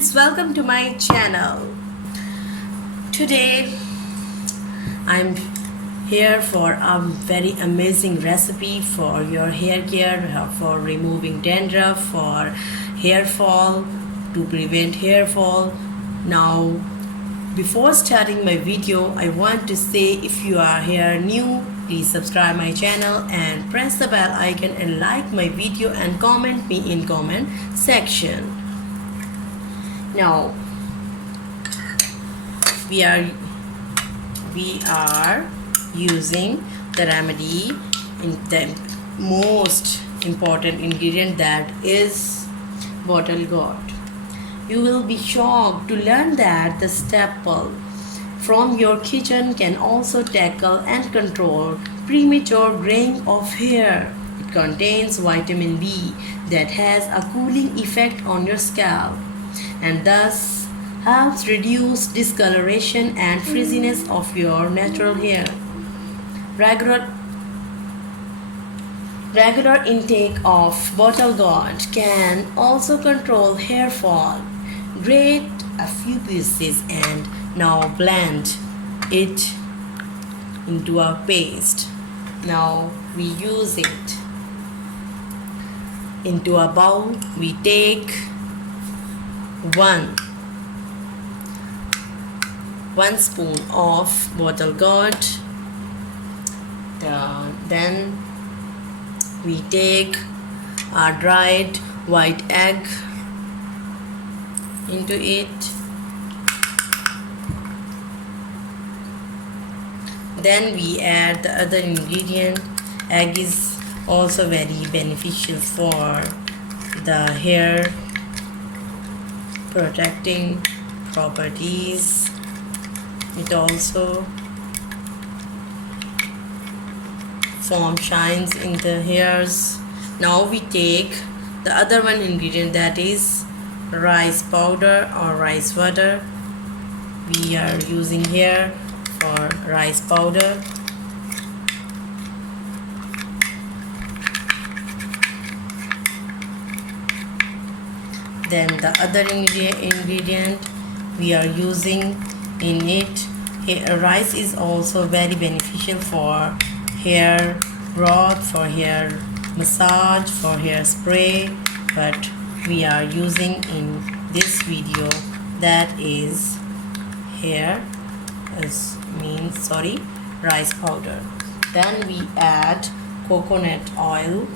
friends, welcome to my channel. Today I'm here for a very amazing recipe for your hair care, for removing dandruff, for hair fall, to prevent hair fall. Now, before starting my video, I want to say if you are here new, please subscribe my channel and press the bell icon and like my video and comment me in comment section. Now we are using the remedy in the most important ingredient, that is bottle gourd. You will be shocked to learn that the staple from your kitchen can also tackle and control premature graying of hair. It contains vitamin B that has a cooling effect on your scalp and thus helps reduce discoloration and frizziness of your natural hair. Regular intake of bottle gourd can also control hair fall. Grate a few pieces and now blend it into a paste. Now we use it into a bowl. We take one spoon of bottle gourd. Then we take a dried white egg into it. Then we add the other ingredient. Egg is also very beneficial for the hair protecting properties. It also forms shines in the hairs. Now we take the other one ingredient, that is rice powder or rice water. We are using here for rice powder. Then the other ingredient we are using in it, rice is also very beneficial for hair growth, for hair massage, for hair spray, but we are using in this video, that is rice powder. Then we add coconut oil.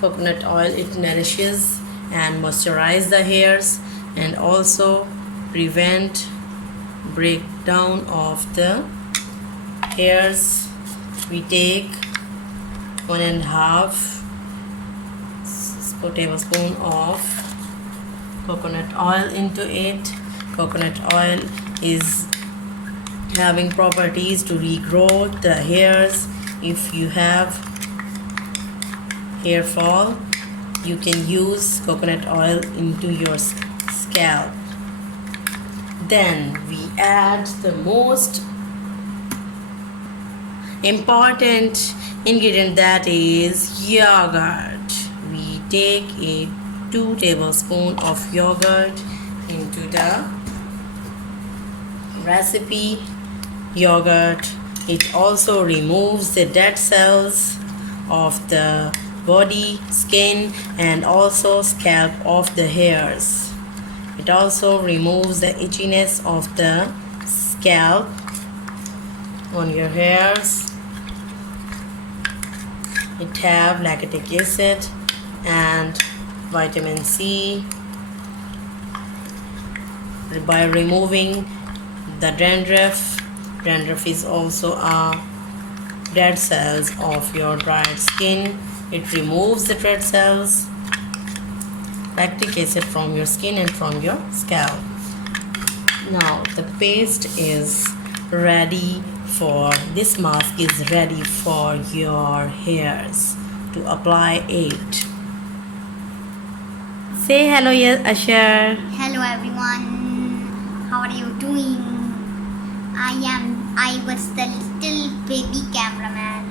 Coconut oil, it nourishes and moisturizes the hairs and also prevent breakdown of the hairs. We take 1.5 tablespoon of coconut oil into it. Coconut oil is having properties to regrow the hairs. If you have hair fall, you can use coconut oil into your scalp. Then we add the most important ingredient, that is yogurt. We take 2 tablespoons of yogurt into the recipe. Yogurt, it also removes the dead cells of the body, skin, and also scalp of the hairs. It also removes the itchiness of the scalp on your hairs. It have lactic acid and vitamin C. By removing the dandruff is also a dead cells of your dried skin. It removes the dead cells, lactic acid from your skin and from your scalp. Now the paste is ready for, this mask is ready for your hairs to apply it. Say hello, yes, Asher. Hello everyone, how are you doing? I was the little baby cameraman.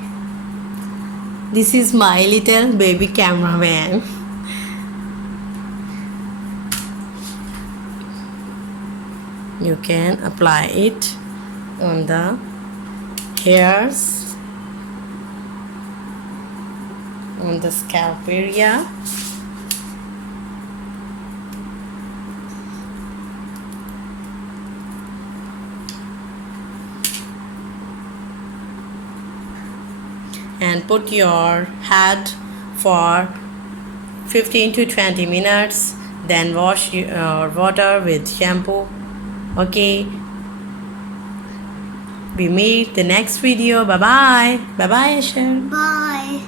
This is my little baby cameraman. You can apply it on the hairs, on the scalp area. And put your head for 15 to 20 minutes. Then wash your water with shampoo. Okay. We meet the next video. Bye bye. Bye bye, Asher. Bye.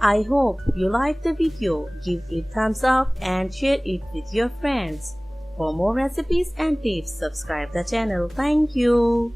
I hope you liked the video. Give it thumbs up and share it with your friends. For more recipes and tips, subscribe the channel. Thank you.